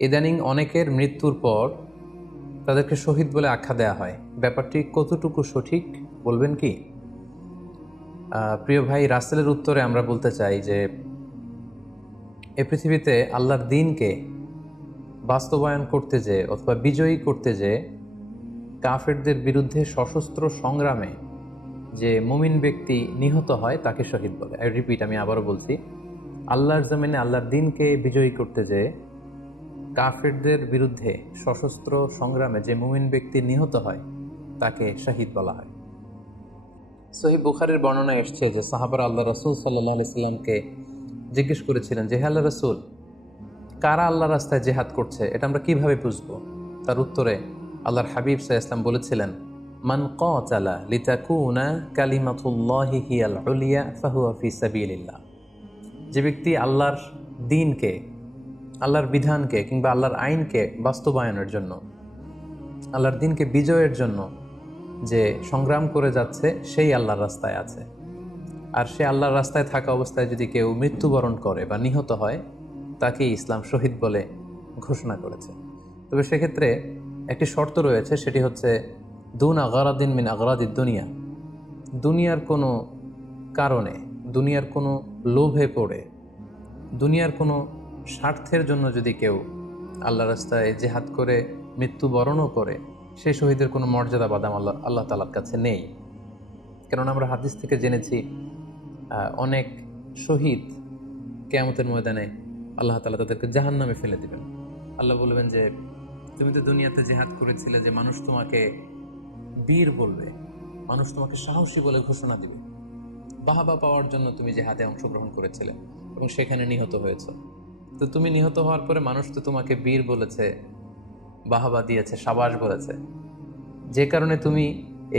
ইদানিং অনেকের মৃত্যুর পর তাদেরকে শহীদ বলে আখ্যা দেওয়া হয়। ব্যাপারটি কতটুকু সঠিক বলবেন কি? প্রিয় ভাই, রাসেলের উত্তরে আমরা বলতে চাই যে এ পৃথিবীতে আল্লাহর দ্বীনকে বাস্তবায়ন করতে যেয়ে অথবা বিজয়ী করতে যেয়ে কাফেরদের বিরুদ্ধে সশস্ত্র সংগ্রামে যে মুমিন ব্যক্তি নিহত হয় তাকে শহীদ বলে। আমি আবারও বলছি, আল্লাহর জমিনে আল্লাহর দ্বীনকে বিজয়ী করতে যেয়ে কাফেরদের বিরুদ্ধে সশস্ত্র সংগ্রামে যে মুমিন ব্যক্তি নিহত হয় তাকে শহীদ বলা হয়। সহিহ বুখারীর বর্ণনা এসছে যে সাহাবারা আল্লাহ রাসূল সাল্লাল্লাহু আলাইহি সাল্লামকে জিজ্ঞেস করেছিলেন যে, হে আল্লাহ রাসূল, কারা আল্লাহর রাস্তায় জিহাদ করছে এটা আমরা কিভাবে বুঝবো? তার উত্তরে আল্লাহর হাবিব সাল্লাল্লাহু আলাইহি ওয়াসাল্লাম বলেছিলেন, মান কাতালা লিতাকুনা কালিমাতুল্লাহি হিয়াল উলিয়া ফাহুয়া ফি সাবিলিল্লাহ। যে ব্যক্তি আল্লাহর দ্বীনকে, আল্লাহর বিধানকে কিংবা আল্লাহর আইনকে বাস্তবায়নের জন্য, আল্লাহর দ্বীনকে বিজয়ের জন্য যে সংগ্রাম করে যাচ্ছে সেই আল্লাহর রাস্তায় আছে। আর সে আল্লাহর রাস্তায় থাকা অবস্থায় যদি কেউ মৃত্যুবরণ করে বা নিহত হয় তাকে ইসলাম শহীদ বলে ঘোষণা করেছে। তবে সেক্ষেত্রে একটি শর্ত রয়েছে, সেটি হচ্ছে দুন আগারাদিন মিন আগারাদিদ দুনিয়া। দুনিয়ার কোনো কারণে, দুনিয়ার কোনো লোভে পড়ে, দুনিয়ার কোনো স্বার্থের জন্য যদি কেউ আল্লাহ রাস্তায় জেহাদ করে মৃত্যুবরণও করে, সেই শহীদের কোনো মর্যাদা বাদাম আল্লাহ তাআলার কাছে নেই। কেননা আমরা হাদিস থেকে জেনেছি অনেক শহীদ কিয়ামতের ময়দানে আল্লাহ তাআলা তাদেরকে জাহান্নামে ফেলে দিবেন। আল্লাহ বলবেন যে, তুমি তো দুনিয়াতে জেহাদ করেছিলে যে মানুষ তোমাকে বীর বলবে, মানুষ তোমাকে সাহসী বলে ঘোষণা দিবে, বাহাবা পাওয়ার জন্য তুমি জেহাদে অংশগ্রহণ করেছিলে এবং সেখানে নিহত হয়েছ। তো তুমি নিহত হওয়ার পরে মানুষ তো তোমাকে বীর বলেছে, বাহাবা দিয়েছে, সাবাস বলেছে, যে কারণে তুমি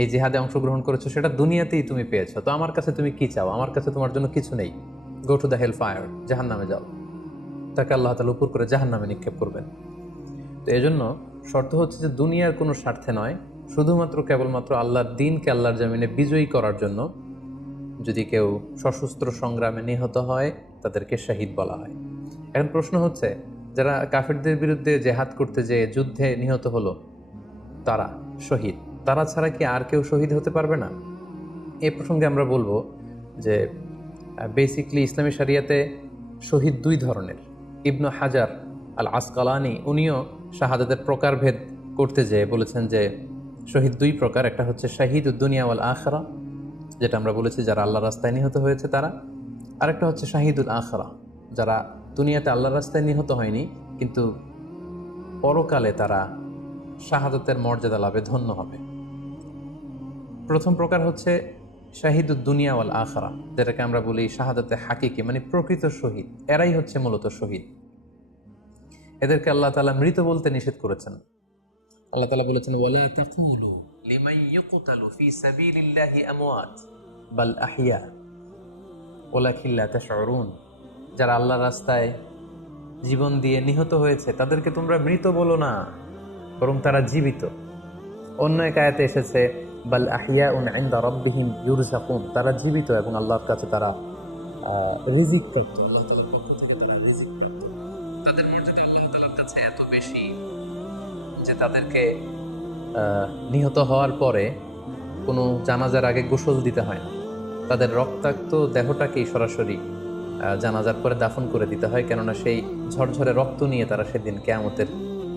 এই জিহাদে অংশগ্রহণ করেছো সেটা দুনিয়াতেই তুমি পেয়েছো। তো আমার কাছে তুমি কি চাও? আমার কাছে তোমার জন্য কিছু নেই। Go to the hell fire, জাহান্নামে যাও। তাকে আল্লাহ তাআলা উপর করে জাহান্নামে নিক্ষেপ করবেন। তো এজন্য শর্ত হচ্ছে যে দুনিয়ার কোনো স্বার্থে নয়, শুধুমাত্র কেবলমাত্র আল্লাহর দ্বীনকে আল্লাহর জমিনে বিজয়ী করার জন্য যদি কেউ সশস্ত্র সংগ্রামে নিহত হয় তাদেরকে শহীদ বলা হয়। এখন প্রশ্ন হচ্ছে, যারা কাফেরদের বিরুদ্ধে জেহাদ করতে যেয়ে যুদ্ধে নিহত হলো তারা শহীদ, তারা ছাড়া কি আর কেউ শহীদ হতে পারবে না? এই প্রসঙ্গে আমরা বলবো যে বেসিকলি ইসলামী শরিয়াতে শহীদ দুই ধরনের। ইবনু হাজার আল আসকালানি উনিও শাহাদাতের প্রকারভেদ করতে যেয়ে বলেছেন যে শহীদ দুই প্রকার। একটা হচ্ছে শাহিদুদ দুনিয়া ওয়াল আখিরা, যেটা আমরা বলেছি যারা আল্লাহর রাস্তায় নিহত হয়েছে তারা। আরেকটা হচ্ছে শাহিদুল আখিরা, যারা দুনিয়াতে আল্লাহর রাস্তায় নিহত হয়নি কিন্তু পরকালে তারা শাহাদাতের মর্যাদা লাভে ধন্য হবে। প্রথম প্রকার হচ্ছে শাহিদুদ দুনিয়া ওয়াল আখিরা, যেটাকে আমরা বলি শাহাদাতে হাকিকি, মানে প্রকৃত শহীদ। এরাই হচ্ছে মূলত শহীদ। এদেরকে আল্লাহ তাআলা মৃত বলতে নিষেধ করেছেন। আল্লাহ তাআলা বলেছেন, ওয়ালা তাকুলু লিমান ইউকতালু ফি সাবিলিল্লাহি আমওয়াত বাল আহইয়া ওয়ালাকিন লা তাশউরুন। যারা আল্লাহর রাস্তায় জীবন দিয়ে নিহত হয়েছে তাদেরকে তোমরা মৃত বলো না, বরং তারা জীবিত। অন্য এক আয়াতে এসেছে, বাল আহিয়াউন ইনদা রাব্বিহিম ইউরযাকুন, তারা জীবিত এবং আল্লাহর কাছে তারা রিজিক প্রাপ্ত, আল্লাহ তাআলার পক্ষ থেকে তারা রিজিক প্রাপ্ত। তাদের মর্যাদা আল্লাহ তাআলার কাছে এত বেশি যে তাদেরকে নিহত হওয়ার পরে কোনো জানাজার আগে গোসল দিতে হয় না। তাদের রক্তাক্ত দেহটাকেই সরাসরি জানাজার পরে দাফন করে দিতে হয়, কেননা সেই ঝরঝরে রক্ত নিয়ে তারা সেদিন কিয়ামতের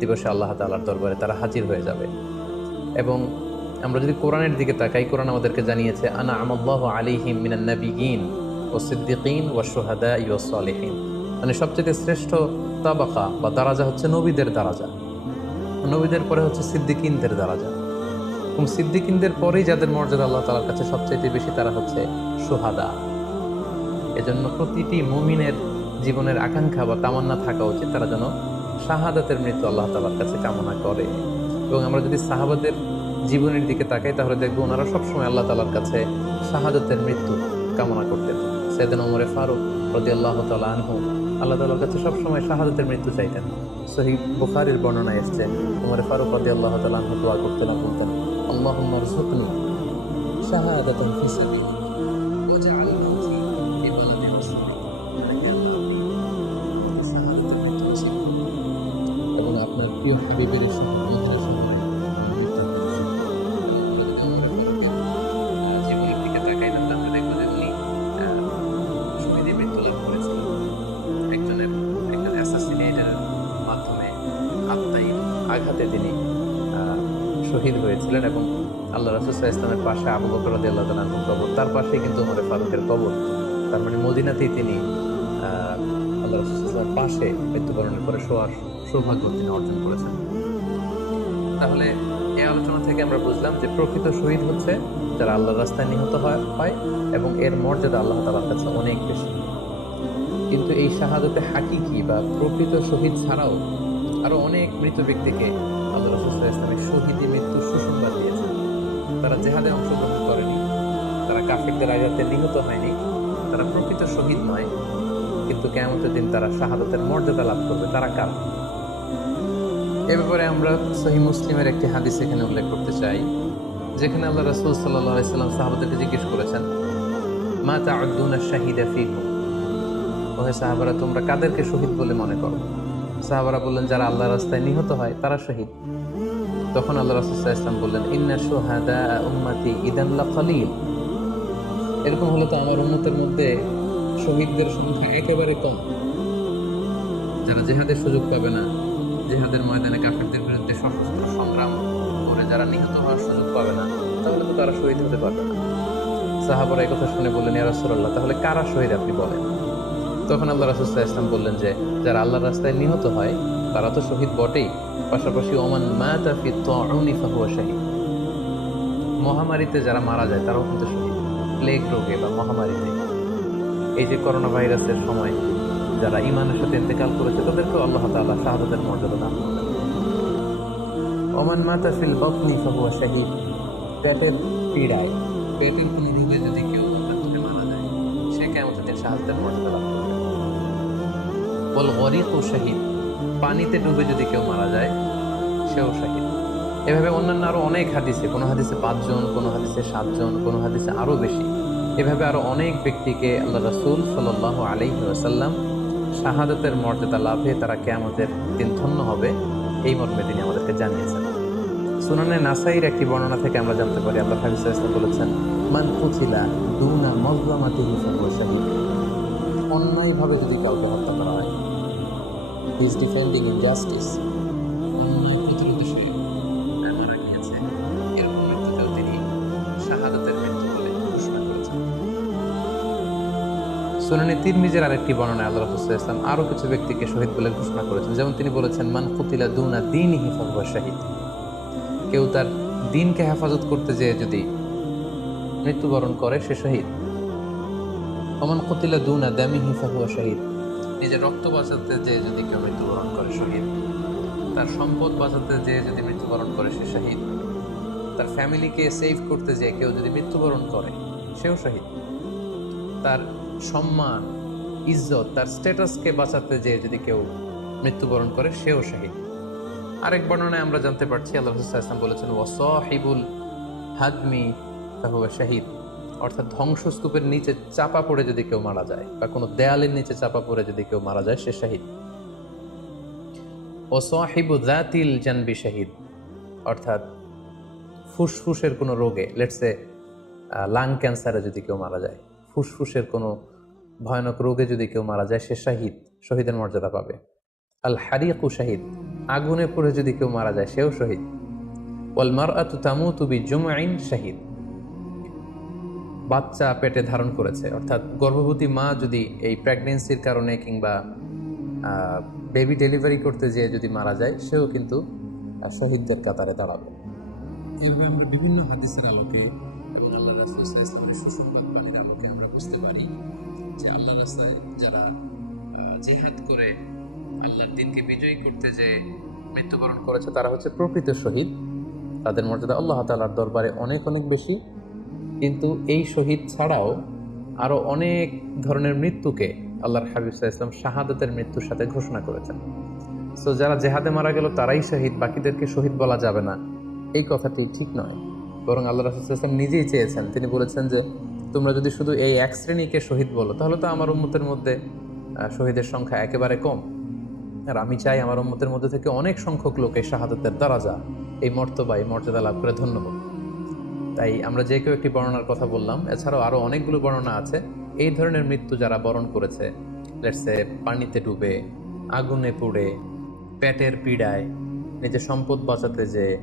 দিবসে আল্লাহ তাআলার দরবারে তারা হাজির হয়ে যাবে। এবং আমরা যদি কোরআনের দিকে তাকাই, কোরআন আমাদেরকে জানিয়েছে, আনা আমাল্লাহু আলাইহিম মিনান নাবিয়িন ওয়াস সিদ্দিকিন ওয়াশ শুহাদাই ওয়াস সালিহিন, মানে সবচেয়ে শ্রেষ্ঠ তাবাকা বা দারাজা হচ্ছে নবীদের দারাজা, নবীদের পরে হচ্ছে সিদ্দিকিনদের দারাজা, এবং সিদ্দিকিনদের পরেই যাদের মর্যাদা আল্লাহ তাআলার কাছে সবচাইতে বেশি তারা হচ্ছে শুহাদা। এজন্য প্রতিটি মুমিনের জীবনের আকাঙ্ক্ষা বা তামান্না থাকা উচিত তারা যেন শাহাদাতের মৃত্যু আল্লাহ তাআলার কাছে কামনা করে। এবং আমরা যদি সাহাবাদের জীবনের দিকে তাকাই তাহলে দেখবো ওনারা সবসময় আল্লাহ তাআলার কাছে শাহাদাতের মৃত্যু কামনা করতেন। সাইয়েদনা ওমর ফারুক রাদিয়াল্লাহু তাআলা আনহু আল্লাহ তাআলার কাছে সবসময় শাহাদাতের মৃত্যু চাইতেন। সহিহ বুখারীর বর্ণনায় এসেছে, ওমর ফারুক রাদিয়াল্লাহু তাআলা আনহু দোয়া করতেন আর বলতেন, আল্লাহুম্মা রযুকনি শাহাদাতান ফি সাবিলিক ওয়াজআল মাউতি ফি বালাদিন সালিম। প্রিয় হাবিবের এই মদিনা শহরে জীবনের দিকে তাকাই না, আমরা দেখবো যে উনি শহীদে মৃত্যু লাভ করেছেন একজন অ্যাসাসিনেটের মাধ্যমে আত্মায় আঘাতে তিনি শহীদ হয়েছিলেন। এবং আল্লাহ রাসূল সাল্লাল্লাহু আলাইহি ওয়াসাল্লামের পাশে আবু বকর রাদিয়াল্লাহু তাআলা আনহুর কবর, তার পাশেই কিন্তু ওমর ফারুকের কবর। তার মানে মদিনাতেই তিনি আল্লাহ রাসূল সাল্লাল্লাহু আলাইহি ওয়াসাল্লামের পাশে মৃত্যুবরণের পরে শোয়ার সৌভাগ্য তিনি অর্জন করেছেন। তাহলে এই আলোচনা থেকে আমরা বুঝলাম যে প্রকৃত শহীদ হচ্ছে যারা আল্লাহর রাস্তায় নিহত হয় এবং এর মর্যাদা আল্লাহ তাআলার কাছে অনেক বেশি। কিন্তু এই শাহাদাতে হাকিকি বা প্রকৃত শহীদ ছাড়াও আরো অনেক মৃত ব্যক্তিকে আল্লাহ রাসূল সাল্লাল্লাহু আলাইহি ওয়াসাল্লাম শহীদি মৃত্যুর সুসংবাদ দিয়েছেন। তারা জিহাদে অংশগ্রহণ করেনি, তারা কাফিরদের আঘাতে নিহত হয়নি, তারা প্রকৃত শহীদ নয়, কিন্তু কিয়ামতের দিন তারা শাহাদাতের মর্যাদা লাভ করবে। তারা কারা? এ ব্যাপারে আমরা সহিহ মুসলিমের একটি হাদিস এখানে উল্লেখ করতে চাই, যেখানে আল্লাহ রাসূল সাল্লাল্লাহু আলাইহি ওয়াসাল্লাম সাহাবাদেরকে জিজ্ঞেস করেছেন, মা তাউদ্দুনা শাহিদা ফীকুম, ওহে সাহাবারা তোমরা কাদেরকে শহীদ বলে মনে করো? সাহাবারা বললেন যারা আল্লাহর রাস্তায় নিহত হয় তারা শহীদ। তখন আল্লাহ রাসূল সাল্লাল্লাহু আলাইহি ওয়াসাল্লাম বললেন, ইন্না শুহাদা উম্মতি ইদান লাকালিল, এরকম হলে তো আমার উম্মতের মধ্যে শহীদদের সংখ্যা একেবারে কম। যারা জিহাদের সুযোগ পাবে না, জিহাদের ময়দানে কাফেরদের বিরুদ্ধে সশস্ত্র সংগ্রাম করে যারা নিহত হওয়ার সুযোগ পাবে না, তাহলে তো তারা শহীদ হতে পারবে না। সাহাবারা এই কথা শুনে বললেন, ইয়া রাসূলুল্লাহ তাহলে কারা শহীদ আপনি বলেন। তখন আল্লাহ রাসূল সাল্লাল্লাহু আলাইহি ওয়াসাল্লাম বললেন যে যারা আল্লাহর রাস্তায় নিহত হয় তারা তো শহীদ বটেই, পাশাপাশি ওমান মাতা ফি তাউনি ফাহুয়া শাহীদ, মহামারীতে যারা মারা যায় তারাও কিন্তু শহীদ। প্লেগ রোগে বা মহামারীতে, এই যে করোনা ভাইরাসের সময় যারা ঈমানের সাথে ইন্তেকাল করেছে তাদেরকেও আল্লাহ তাআলা শাহাদাতের মর্যাদা দান করেন। ওমান মাতা ফিল বাতনি ফাহুয়া শাহীদ, পেটের পীড়ায়, পেটের কোনো রোগে যদি কেউ মারা যায় সে কিয়ামতের দিন শাহাদাতের মর্যাদা লাভ করবে। বল গরিকু শাহীদ, পানিতে ডুবে যদি কেউ মারা যায় সেও শাহীদ। এভাবে অন্যান্য আরো অনেক হাদিসে, কোনো হাদিসে 5 জন, কোনো হাদিসে 7 জন, কোনো হাদিসে আরো বেশি, এভাবে আরো অনেক ব্যক্তিকে আল্লাহ রাসূল সাল্লাল্লাহু আলাইহি ওয়াসাল্লাম শাহাদাতের মর্যাদা লাভে তারা কিয়ামতের দিন ধন্য হবে এই মর্মে তিনি আমাদেরকে জানিয়েছেন। সুনানে নাসাইর একটি বর্ণনা থেকে আমরা জানতে পারি আল্লাহ হাবিব সাল্লাল্লাহু আলাইহি ওয়াসাল্লাম বলেছেন, মান কুতিলা দুনা মাজলামাতিহি ফাহুয়া শাহীদ, অন্যায়ভাবে যদি কাউকে হত্যা করা হয়, হি ইজ ডিফেন্ডিং ইনজাস্টিস, অন্যায় প্রতিরোধে মারা গিয়েছে, এরকম মৃত্যুতেও তিনি শাহাদাতের মৃত্যু বলে ঘোষণা করেছেন। সুনানে তিরমিজির আরেকটি বর্ণনায় আল্লাহ রাসূল সাল্লাল্লাহু আলাইহি ওয়াসাল্লাম আরো কিছু ব্যক্তিকে শহীদ বলে ঘোষণা করেছেন। যেমন তিনি বলেছেন, মান কুতিলা দুনা দীনিহি ফাহুয়া শাহীদ, কেউ তার দ্বীনকে হেফাজত করতে যেয়ে যদি মৃত্যুবরণ করে সে শহীদ। ওমান কুতিলা দুনা দামিহি ফাহুয়া শাহীদ, নিজের রক্ত বাঁচাতে যেয়ে যদি কেউ মৃত্যুবরণ করে শহীদ। তার সম্পদ বাঁচাতে যেয়ে যদি মৃত্যুবরণ করে সে শহীদ। তার ফ্যামিলিকে সেভ করতে যেয়ে কেউ যদি মৃত্যুবরণ করে সেও শহীদ। তার সম্মান, ইজ্জত, তার স্ট্যাটাসকে বাঁচাতে যেয়ে যদি কেউ মৃত্যুবরণ করে সেও শহীদ। আরেক বর্ণনায় আমরা জানতে পারছি আল্লাহ রাসূল সাল্লাল্লাহু আলাইহি ওয়াসাল্লাম বলেছেন, ওয়াসাহিবুল হাদমি ফাহুয়া শাহীদ, অর্থাৎ ধ্বংসস্তূপের নিচে চাপা পড়ে যদি কেউ মারা যায় বা কোনো দেয়ালের নিচে চাপা পড়ে যদি কেউ মারা যায় সে শহীদ। ওয়াসাহিবু যাতিল জানবি শাহীদ, অর্থাৎ ফুসফুসের কোনো রোগে, লেটসে লাং ক্যান্সারে যদি কেউ মারা যায়, ফুসফুসের কোনো ভয়ানক রোগে যদি কেউ মারা যায় সে শাহীদ, শহীদের মর্যাদা পাবে। আল হারিকু শাহীদ, আগুনে পড়ে যদি কেউ মারা যায় সেও শহীদ। ওয়াল মারআতু তামুতু বিজুমঈন শাহীদ, বাচ্চা পেটে ধারণ করেছে, অর্থাৎ গর্ভবতী মা যদি এই প্রেগন্যান্সির কারণে কিংবা বেবি ডেলিভারি করতে যেয়ে যদি মারা যায় সেও কিন্তু শহীদদের কাতারে দাঁড়াবে। এভাবে আমরা বিভিন্ন হাদিসের আলোকে এবং আল্লাহ রাসূল সাল্লাল্লাহু আলাইহি ওয়াসাল্লামের সুসংবাদ বাণীর আলোকে আমরা বুঝতে পারি যে আল্লাহর রাস্তায় যারা জিহাদ করে আল্লাহর দ্বীনকে বিজয়ী করতে যে মৃত্যুবরণ করেছে তারা হচ্ছে প্রকৃত শহীদ। তাদের মর্যাদা আল্লাহ তাআলার দরবারে অনেক অনেক বেশি। কিন্তু এই শহীদ ছাড়াও আরো অনেক ধরনের মৃত্যুকে আল্লাহর হাবিব সাল্লাল্লাহু আলাইহি ওয়াসাল্লাম শাহাদাতের মৃত্যুর সাথে ঘোষণা করেছেন। সো যারা জেহাদে মারা গেল তারাই শহীদ, বাকিদেরকে শহীদ বলা যাবে না, এই কথাটি ঠিক নয়। বরং আল্লাহ রাসূল সাল্লাল্লাহু আলাইহি ওয়াসাল্লাম নিজেই চেয়েছেন, তিনি বলেছেন যে তোমরা যদি শুধু এই এক শ্রেণীকে শহীদ বলো তাহলে তো আমার উম্মতের মধ্যে শহীদের সংখ্যা একেবারে কম। আর আমি চাই আমার উম্মতের মধ্যে থেকে অনেক সংখ্যক লোক এই শাহাদাতের দারাজা, এই মর্তবা, এই মর্যাদা লাভ করে ধন্য হোক। তাই আমরা যে কেউ একটি বর্ণনার কথা বললাম, এছাড়াও আরও অনেকগুলো বর্ণনা আছে। এই ধরনের মৃত্যু যারা বরণ করেছে, লেটসে পানিতে ডুবে, আগুনে পুড়ে, পেটের পীড়ায়, নিজের সম্পদ বাঁচাতে যে,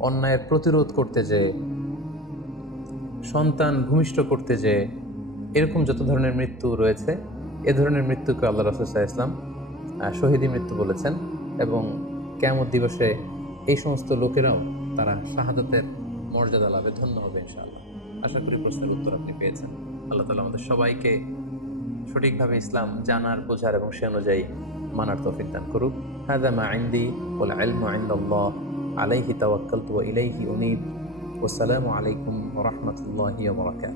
অন্যায়ের প্রতিরোধ করতে যে, সন্তান ভূমিষ্ঠ করতে যে, এরকম যত ধরনের মৃত্যু রয়েছে, এ ধরনের মৃত্যুকে আল্লাহ রাসূল সাল্লাল্লাহু আলাইহি ওয়াসাল্লাম শহীদী মৃত্যু বলেছেন। এবং কিয়ামত দিবসে এই সমস্ত লোকেরাও তারা শাহাদাতের মর্যাদা লাভে ধন্য হবে ইনশাআল্লাহ। আশা করি প্রশ্নের উত্তর আপনি পেয়েছেন। আল্লাহ তাআলা আমাদের সবাইকে সঠিকভাবে ইসলাম জানার, বোঝার এবং সে অনুযায়ী মানার তৌফিক দান করুক। হাযা মা ইনদি ওয়াল ইলমু ইনদাল্লাহ আলাইহি তাওয়াক্কালতু ওয়া ইলাইহি উনীব। ওয়াসসালামু আলাইকুম ওয়া রাহমাতুল্লাহি ওয়া বারাকাতুহু।